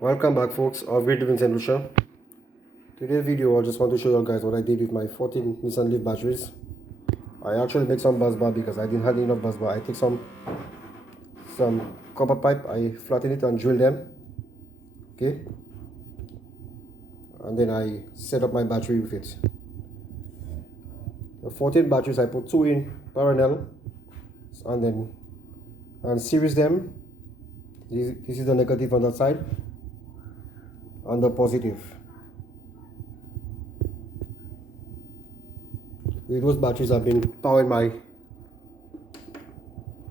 Welcome back, folks, of Great Living St. Lucia. Today's video I just want to show you guys what I did with my 14 Nissan Leaf batteries. I actually make some bus bar because I didn't have enough bus bar. I take some copper pipe, I flatten it and drill them, okay, and then I set up my battery with it. The 14 batteries I put 2 in parallel and series them. This is the negative on that side and the positive. With those batteries I've been powering my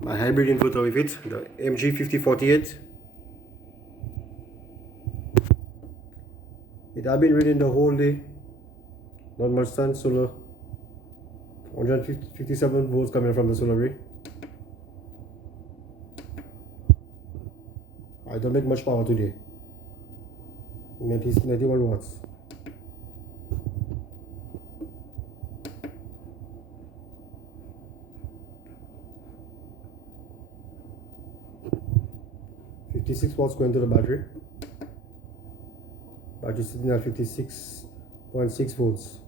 hybrid inverter with it, the MG5048. It has been reading the whole day, not much sun, solar, 157 volts coming from the solar array. I don't make much power today, 91 watts. $56 going to the battery. Battery sitting at 56.6 volts.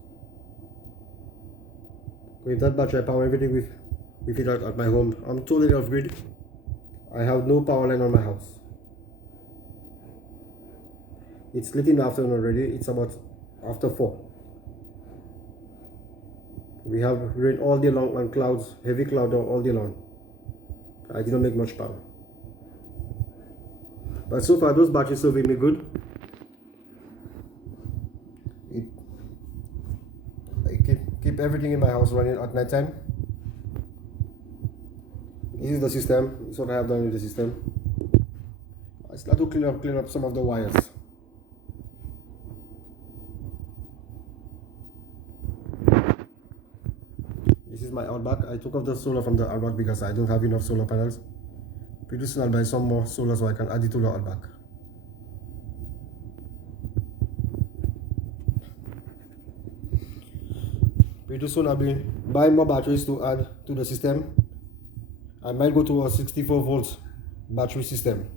With that battery I power everything with it at my home. I'm totally off grid. I have no power line on my house. It's late in the afternoon already. It's about after 4. We have rain all day long and clouds, heavy cloud all day long. I didn't make much power. But so far those batteries serving me good. I keep everything in my house running at night time. This is the system. This is what I have done with the system. I start to clean up some of the wires. This is my outback. I took off the solar from the outback because I don't have enough solar panels. Pretty soon I'll buy some more solar so I can add it to the outback. Pretty soon I'll be buying more batteries to add to the system. I might go to a 64 volts battery system.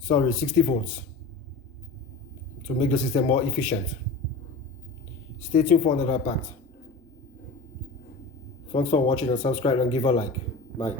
Sorry, 60 volts, to make the system more efficient. Stay tuned for another part. Thanks for watching and subscribe and give a like. Bye.